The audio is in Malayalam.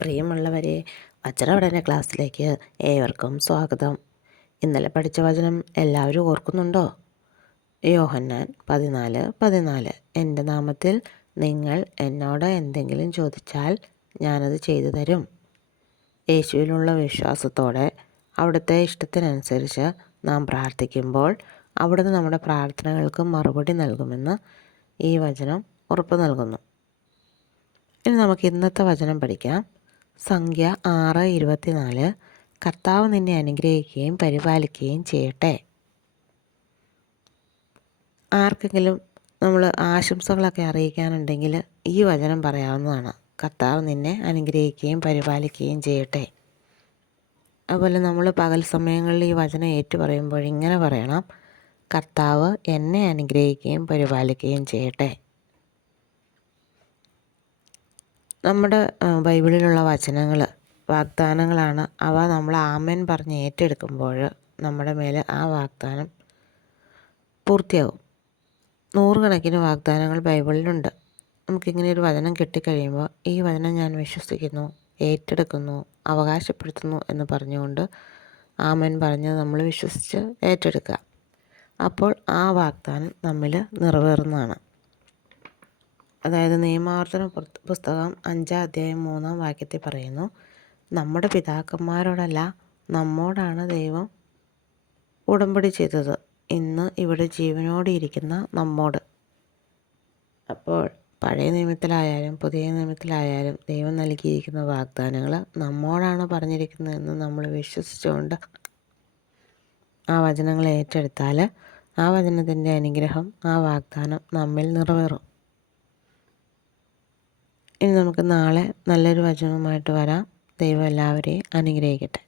പ്രിയമുള്ളവരെ, വചനപഠന ക്ലാസ്സിലേക്ക് ഏവർക്കും സ്വാഗതം. ഇന്നലെ പഠിച്ച വചനം എല്ലാവരും ഓർക്കുന്നുണ്ടോ? യോഹന്നാൻ 14:14. എൻ്റെ നാമത്തിൽ നിങ്ങൾ എന്നോട് എന്തെങ്കിലും ചോദിച്ചാൽ ഞാനത് ചെയ്തു തരും. യേശുവിലുള്ള വിശ്വാസത്തോടെ അവിടുത്തെ ഇഷ്ടത്തിനനുസരിച്ച് നാം പ്രാർത്ഥിക്കുമ്പോൾ അവിടുന്ന് നമ്മുടെ പ്രാർത്ഥനകൾക്ക് മറുപടി നൽകുമെന്ന് ഈ വചനം ഉറപ്പ് നൽകുന്നു. ഇനി നമുക്ക് ഇന്നത്തെ വചനം പഠിക്കാം. സംഖ്യ 6:24. കർത്താവ് നിന്നെ അനുഗ്രഹിക്കുകയും പരിപാലിക്കുകയും ചെയ്യട്ടെ. ആർക്കെങ്കിലും നമ്മൾ ആശംസകളൊക്കെ അറിയിക്കാനുണ്ടെങ്കിൽ ഈ വചനം പറയാവുന്നതാണ്. കർത്താവ് നിന്നെ അനുഗ്രഹിക്കുകയും പരിപാലിക്കുകയും ചെയ്യട്ടെ. അതുപോലെ നമ്മൾ പകൽ സമയങ്ങളിൽ ഈ വചനം ഏറ്റുപറയുമ്പോൾ ഇങ്ങനെ പറയണം: കർത്താവ് എന്നെ അനുഗ്രഹിക്കുകയും പരിപാലിക്കുകയും ചെയ്യട്ടെ. നമ്മുടെ ബൈബിളിലുള്ള വചനങ്ങൾ വാഗ്ദാനങ്ങളാണ്. അവ നമ്മൾ ആമേൻ പറഞ്ഞ് ഏറ്റെടുക്കുമ്പോൾ നമ്മുടെ മേലെ ആ വാഗ്ദാനം പൂർത്തിയാകും. നൂറുകണക്കിന് വാഗ്ദാനങ്ങൾ ബൈബിളിലുണ്ട്. നമുക്കിങ്ങനെ ഒരു വചനം കിട്ടിക്കഴിയുമ്പോൾ ഈ വചനം ഞാൻ വിശ്വസിക്കുന്നു, ഏറ്റെടുക്കുന്നു, അവകാശപ്പെടുത്തുന്നു എന്ന് പറഞ്ഞുകൊണ്ട് ആമേൻ പറഞ്ഞ് നമ്മൾ വിശ്വസിച്ച് ഏറ്റെടുക്കുക. അപ്പോൾ ആ വാഗ്ദാനം നമ്മിൽ നിറവേറുന്നതാണ്. അതായത് നിയമാവർത്തന പുസ്തകം 5:3 പറയുന്നു: നമ്മുടെ പിതാക്കന്മാരോടല്ല, നമ്മോടാണ് ദൈവം ഉടമ്പടി ചെയ്തത്, ഇന്ന് ഇവിടെ ജീവനോടെ ഇരിക്കുന്ന നമ്മോട്. അപ്പോൾ പഴയ നിയമത്തിലായാലും പുതിയ നിയമത്തിലായാലും ദൈവം നൽകിയിരിക്കുന്ന വാഗ്ദാനങ്ങൾ നമ്മോടാണ് പറഞ്ഞിരിക്കുന്നതെന്ന് നമ്മൾ വിശ്വസിച്ചുകൊണ്ട് ആ വചനങ്ങൾ ഏറ്റെടുത്താൽ ആ വചനത്തിൻ്റെ അനുഗ്രഹം, ആ വാഗ്ദാനം നമ്മിൽ നിറവേറും. ഇനി നമുക്ക് നാളെ നല്ലൊരു വചനവുമായിട്ട് വരാം. ദൈവം എല്ലാവരെയും അനുഗ്രഹിക്കട്ടെ.